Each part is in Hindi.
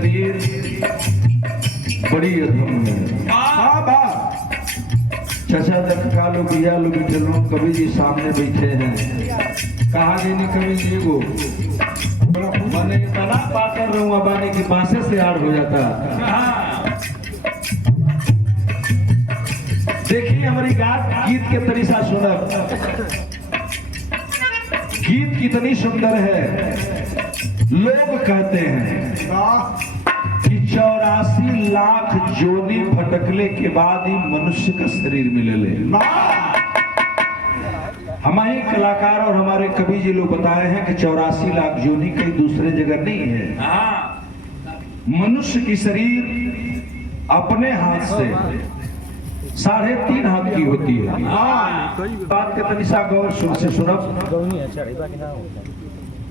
शरीर बड़ी अधम है। चाचा तक कालो बिया लो बिठलो कवि जी सामने बैठे हैं। कहा नहीं कवि जी को मैंने इतना बात कर रहा हूँ बाने की बासे से आड़ हो जाता। देखिए हमारी गीत के तरीसा सुनब, गीत कितनी सुंदर है। लोग कहते हैं कि 84 लाख जोनी भटकले के बाद ही मनुष्य का शरीर मिले। हमारे कलाकार और हमारे कवि जी लोग बताए हैं कि 84 लाख जोनी कहीं दूसरे जगह नहीं है। मनुष्य की शरीर अपने हाथ से 3.5 हाथ की होती है। बात के तनिषा गौर से सुनब।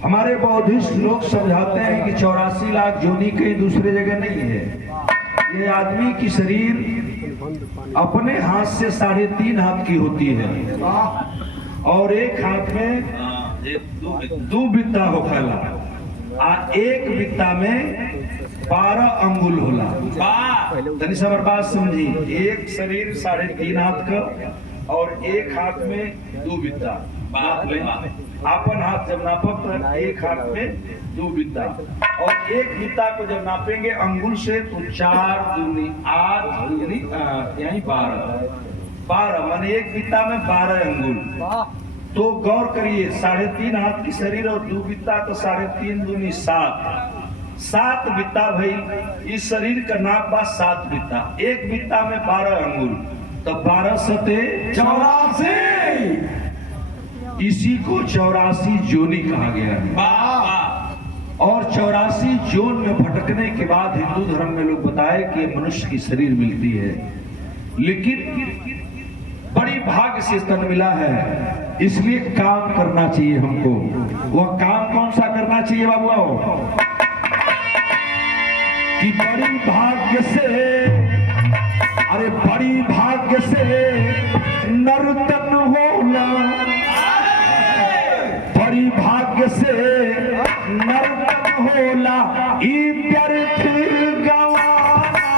हमारे बौद्धिस्ट लोग समझाते हैं कि 84 लाख जोनी कहीं दूसरे जगह नहीं है। ये आदमी की शरीर अपने हाथ से 3.5 हाथ की होती है और एक हाथ में 2 बित्ता होखेला आ एक बित्ता में 12 अंगुल होला। तनी समर बात समझी। एक शरीर 3.5 हाथ का और एक हाथ में 2 बित्ता। अपन हाथ जब नापब तो एक हाथ में 2 बित्ता और एक बित्ता को जब नापेंगे अंगुल से तो 4 दूनी 8 यानी 12 माने एक बित्ता में 12 अंगुल। तो गौर करिए 3.5 हाथ की शरीर और 2 बित्ता तो 3.5 दूनी 7 बित्ता भाई। इस शरीर का नाप बा 7 बित्ता। एक बित्ता में 12 अंगुल तो 12 सते 84। इसी को 84 जोनी कहा गया है। और 84 जोन में भटकने के बाद हिंदू धर्म में लोग बताए कि मनुष्य की शरीर मिलती है। लेकिन बड़ी भाग्य से तन मिला है, इसलिए काम करना चाहिए हमको। वह काम कौन सा करना चाहिए बाबू? कि बड़ी भाग्य से, अरे बड़ी भाग्य से नर्तन होला, बड़ी भाग्य से नर्तन होला, ई व्यर्थ गवाना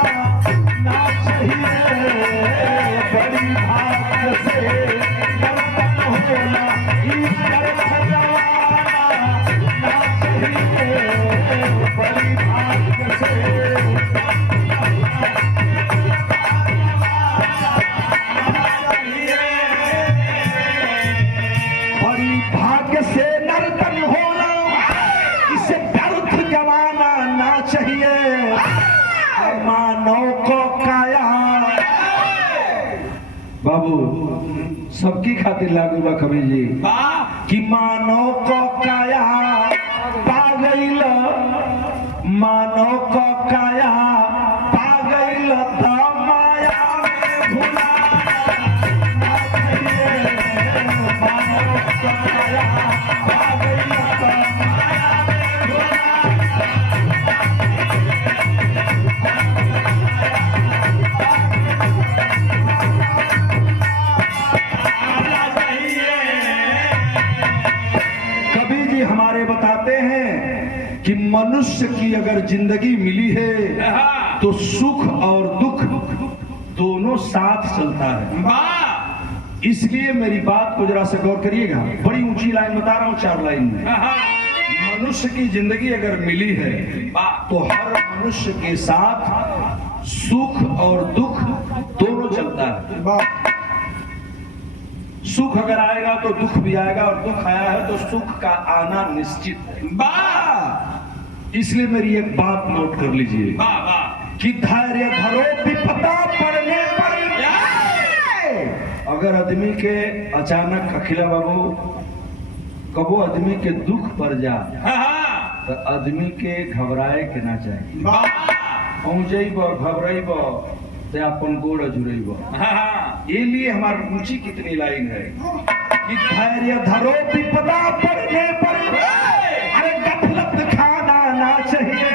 ना चाहिए। बड़ी भाग्य से नर्तन होला, ई व्यर्थ गवाना ना चाहिए। बड़ी भाग्य से बाबू सबकी खातिर लागू बा कवि जी कि मानव को काया पा गईल, मानव को काया पा गईल त माया में भुला ना चाहिए। मानव को काया पा गईल त माया में भुला कि मनुष्य की अगर जिंदगी मिली है तो सुख और दुख दोनों साथ चलता है। इसलिए मेरी बात को जरा से गौर करिएगा। बड़ी ऊंची लाइन बता रहा हूं, 4 लाइन में। मनुष्य की जिंदगी अगर मिली है तो हर मनुष्य के साथ सुख और दुख दोनों चलता है। सुख अगर आएगा तो दुख भी आएगा और दुख आया है तो सुख का आना निश्चित है। इसलिए मेरी एक बात नोट कर लीजिए कि धैर्य धरो विपदा पड़ने पर। अगर आदमी के अचानक अखिला बाबू कबो आदमी के दुख पर जा तो आदमी के घबराए के ना चाहिए। पहुंचब घबराइब ते अपन गोड़ अजुरैब। ये लिए हमारी ऊंची कितनी लाइन है कि धैर्य धरो विपदा पड़ने पर, अरे गफलत खाना ना चाहिए।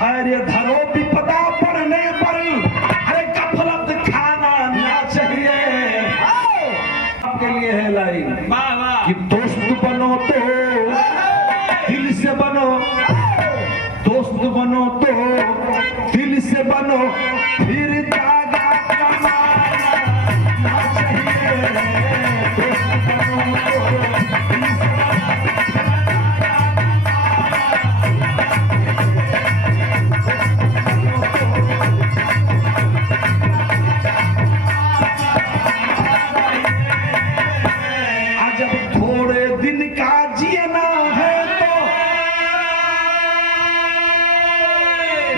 धैर्य धरो विपदा पड़ने पर, अरे गफलत खाना ना चाहिए। आपके लिए है लाइन कि दोस्त बनो तो दिल से बनो, दोस्त दोस्त बनो तो दिल से बनो, फिर धागा कमाना ना चाहिए। दोस्त बनो तो दिल से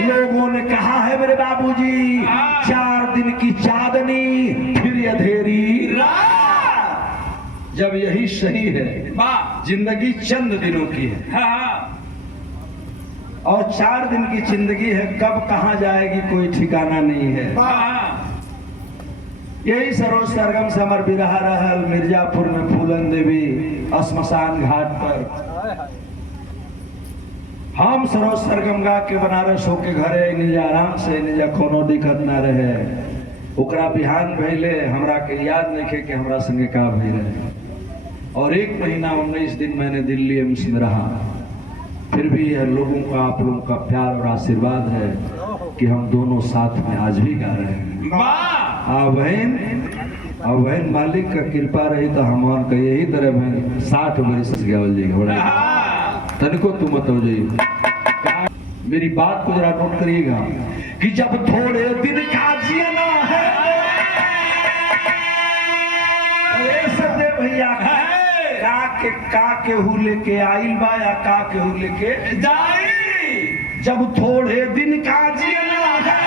लोगों ने कहा है मेरे बाबूजी 4 दिन की चांदनी फिर अंधेरी रात। जब यही सही है, जिंदगी चंद दिनों की है और 4 दिन की जिंदगी है, कब कहां जाएगी कोई ठिकाना नहीं है। यही सरोज सरगम से अमर बिरहा रहल मिर्जापुर में फूलन देवी श्मशान घाट पर। हम सरोज सरगम गा के बनारस होके घरे निज आराम से निज कोनो दिक्कत ना रहे। ओकरा बिहान भइले हमरा के याद नहीं कि हमरा संगे का भई रहे। और 1 महीना 19 दिन मैंने दिल्ली एम्स में रहा। फिर भी यह लोगों का, आप लोगों का प्यार और आशीर्वाद है कि हम दोनों साथ में आज भी गा रहे हैं। बहन मालिक का कृपा रही तो हम का यही तरह बहन 60 वर्ष गावल जाएगा। तनिको तुम बताओ जी, मेरी बात को जरा नोट करिएगा कि जब थोड़े दिन का जीना है सदे भैया का के हु लेके आइल बा या का के हु लेके जाई। जब थोड़े दिन का जीना है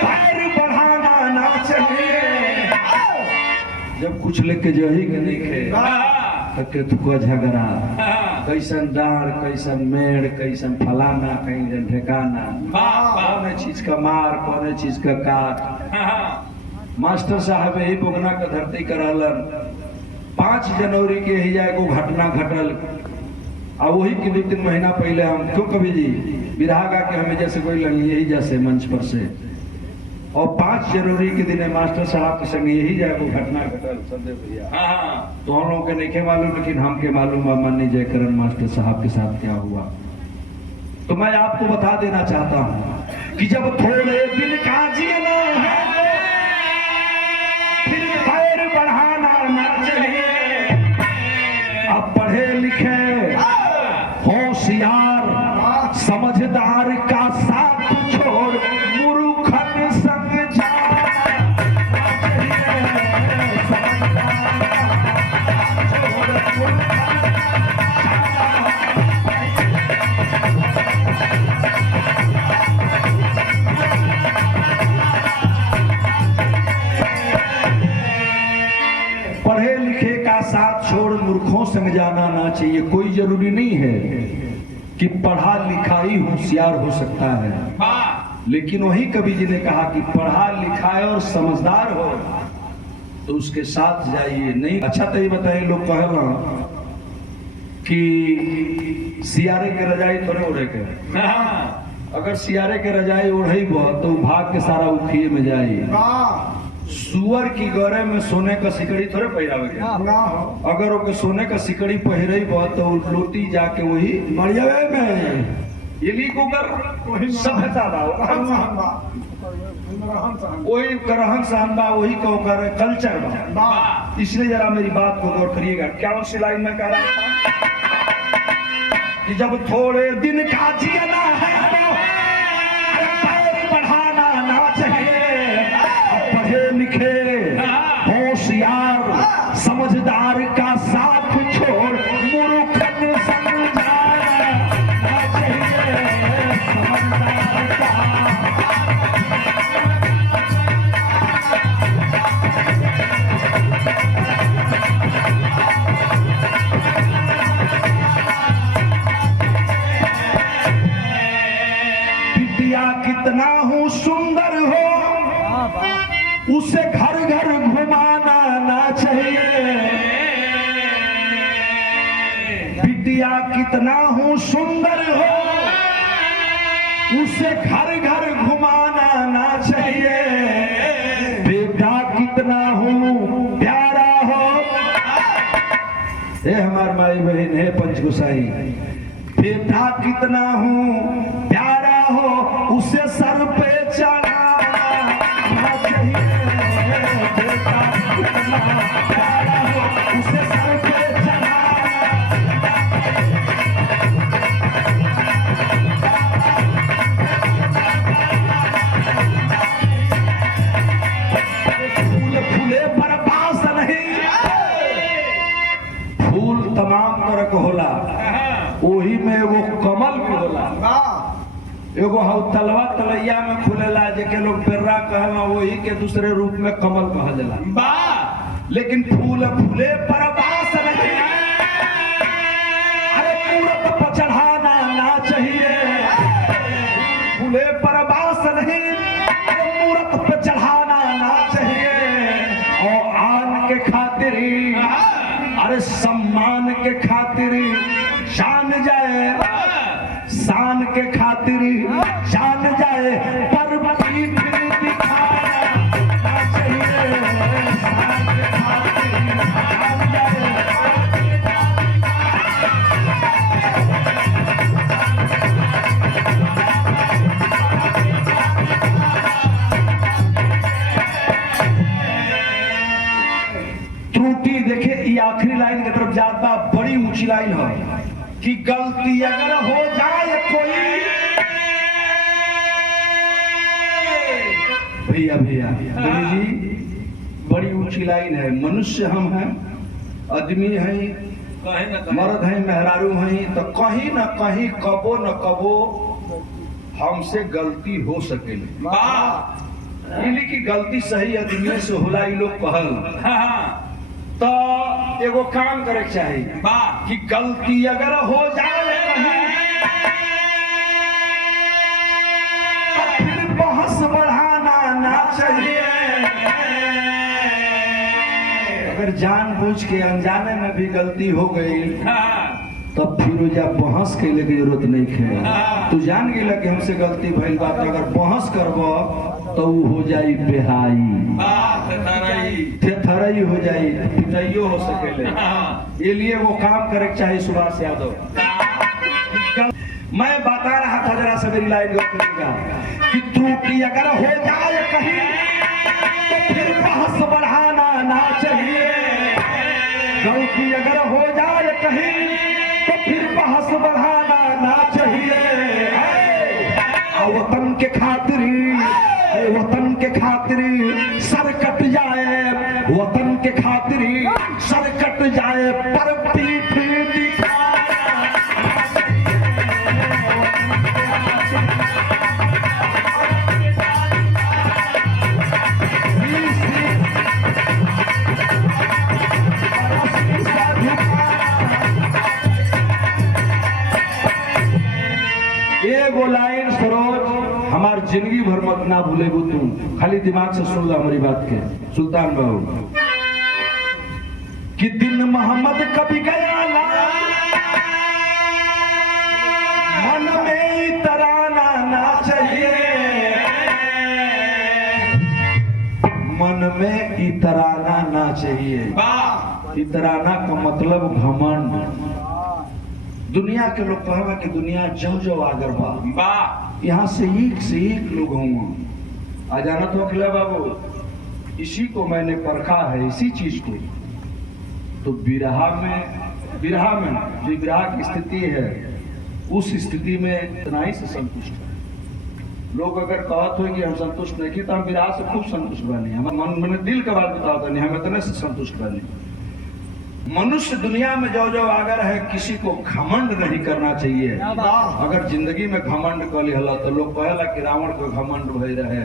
पैर बढ़ाना ना चाहिए। जब कुछ लेके जही के देखे तुको झगड़ा, कैसन डार, कैसन मेड़, कैसन फलाना, कहीं ठेकाना, कौन चीज का मार, कौन चीज का काट। मास्टर साहब यही बोगना का धरती करलन 5 जनवरी के ही एगो घटना घटल। और वही के 2-3 महीना पहले हम क्यों कभी जी बिरहा गा के हमें जैसे कोई लगी यही जैसे मंच पर से। और 5 जनवरी के दिन मास्टर साहब के संग यही जाए वो घटना घटल संदेव भैया। तो हम लोगों के नहीं मालूम, लेकिन हमके मालूम माननीय जयकरण मास्टर साहब के साथ क्या हुआ। तो मैं आपको बता देना चाहता हूँ कि जब थोड़े दिन का जीना है फिर पैर बढ़ाना ना चाहिए। अब पढ़े लिखे होशियार समझदार का साथ छोड़ मूर्खन संग पढ़े लिखे का साथ छोड़ मूर्खों संग जाना ना चाहिए। कोई जरूरी नहीं है कि पढ़ा लिखा ही होशियार हो सकता है, लेकिन वही कवि जी ने कहा कि पढ़ा लिखा और समझदार हो तो उसके साथ जाइए। नहीं अच्छा तो ये बताइए, लोग कहला कि सियारे के रजाई थोड़े ओढ़े के अगर सियारे के रजाई ओढ़ी तो भाग के सारा उखिए में जाई। सुअर की गरे में सोने का सिकड़ी थोड़े पहिरावे के अगर ओके सोने का सिकड़ी पहिरे तो लोटी जाके वही मरियावे में इली कुकर सभ्यता वही करहन सहन बा, वही को कर कल्चर बा। इसलिए जरा मेरी बात को गौर करिएगा। क्या उस लाइन में कह रहा था कि जब थोड़े दिन का जीना है तो पैर बढ़ाना ना चाहिए। पढ़े लिखे होशियार समझदार का साथ छोड़ मूर्खन संग जाना ना चाहिए। समझदार का कितना हूँ सुंदर हो उसे घर घर घुमाना ना चाहिए। बिटिया कितना हूँ सुंदर हो उसे घर घर घुमाना ना चाहिए। बेटा कितना हूँ प्यारा हो, हे हमार माई बहन है पंचगुसाई, बेटा कितना जितना हूँ प्यारा हो उसे सर पे चढ़ाना चाहिए, बेटा जितना प्यारा हो उसे सर पे चढ़ाना। फूल फूले पर बास नहीं, फूल तमाम तरह के होला, ओही में एगो कमल भी होला। एगो हौ तलवा तलैया में खुलेला जेके लोग पेर्रा कहला, वही के दूसरे रूप में कमल कहल जाला। लेकिन फूल फूले पर बास नहीं, अरे मूरत पर चढ़ाना ना चाहिए। फूले पर बास नहीं, अरे मूरत पे चढ़ाना ना चाहिए। और आन के खातिर, अरे सम्मान के खातिर शान जाए, शान के खातिर शान जाए, पर पीठ दिखाना ना चाहिए। शान के खातिर शान जाए, त्रुटि देखे ये आखिरी लाइन की तरफ जाता, बड़ी ऊंची लाइन है कि गलती अगर हो जाए कोई, भैया भैया जी बड़ी ऊंची लाइन है। मनुष्य हम हैं, आदमी हैं, मर्द हैं, मेहरारू हैं, तो कहीं ना कहीं कबो न कबो हमसे गलती हो सके। की गलती सही आदमी से होला, ई लोग कहल तो एगो काम करे चाहिए कि गलती अगर हो जाए कहीं, तो फिर बहस बढ़ाना ना चाहिए। अगर जानबूझ के अनजाने में भी गलती हो गई तब फिर जा बहस कैले की जरूरत नहीं है। तू जान गेला कि हमसे गलती भइल बात, अगर बहस करब तो वो हो जाई बेहाई, थेथरई हो जाई, पिटाइयो हो सकेले। ये लिए वो काम करे चाहिए। सुभाष यादव मैं बता रहा था, जरा सा मेरी लाइन करिएगा कि त्रुटि अगर हो जाए कहीं तो फिर बहस बढ़ाना ना चाहिए। गलती अगर हो जाए कहीं तो फिर बहस बढ़ाना ना चाहिए। वतन के खातिर, वतन के खातिर सर कट जाए, वतन के खातिर सर कट जाए, पर पीठ दिखाना। एगो लाइन सरोज हमार जिंदगी भर मत ना भूलेगो, तुम खाली दिमाग से सुन लो हमारी बात के। सुल्तान बाबू कि दिन मोहम्मद कभी गया ना, मन में इतराना ना चाहिए। मन में इतराना ना चाहिए। इतराना का मतलब घमंड। दुनिया के लोग कहेगा कि दुनिया जो जो आगर बा, यहाँ से एक लोग होंगे। अजाना तो अखिला बाबू, इसी को मैंने परखा है, इसी चीज को। तो विरहा में जो विरहा की स्थिति है, उस स्थिति में इतना ही से संतुष्ट है। लोग अगर कहते हो कि हम संतुष्ट नहीं, तो हम विरहा से खूब संतुष्ट बने। हम मन मैंने दिल का बात बताता नहीं, हम इतने से संतुष्ट बने। मनुष्य दुनिया में जो जो आगर है, किसी को घमंड नहीं करना चाहिए। अगर जिंदगी में घमंड कर लिया तो लोग कहला कि रावण को घमंड भय रहे,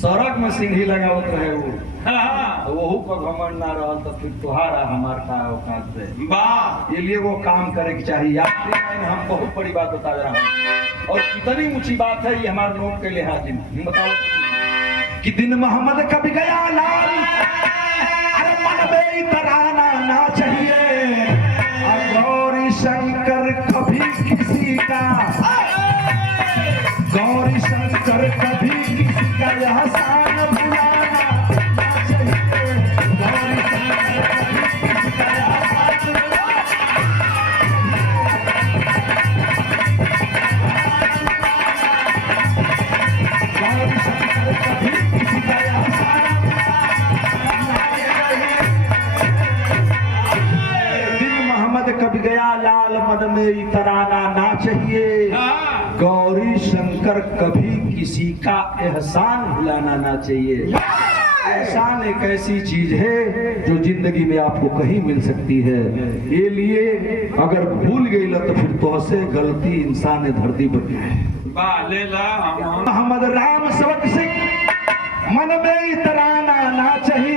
सड़क में सिंघी लगावत रहे वो, तो वहू को घमंड ना रहा तो फिर तुहारा हमार का औकात है। ये लिए वो काम करे की चाहिए। हम बहुत बड़ी बात बता रहा हूँ, और कितनी ऊंची बात है ये हमारे लोग के लिहाज में। बताओ कि दिन मोहम्मद कभी गया लाल, अरे मन में इतराना ना चाहिए। गौरी शंकर कभी किसी का, गौरी शंकर कभी किसी का एहसान भुलाना ना चाहिए। गौरी शंकर कभी किसी का एहसान भुलाना। गौरी शंकर कभी किसी का एहसान भुलाना ना चाहिए। एहसान एक ऐसी चीज है जो जिंदगी में आपको कहीं मिल सकती है। ये लिए अगर भूल गई तो फिर तो से गलती इंसान ने धरती पर की है। मोहम्मद राम सबक सिंह मन में इतराना ना चाहिए।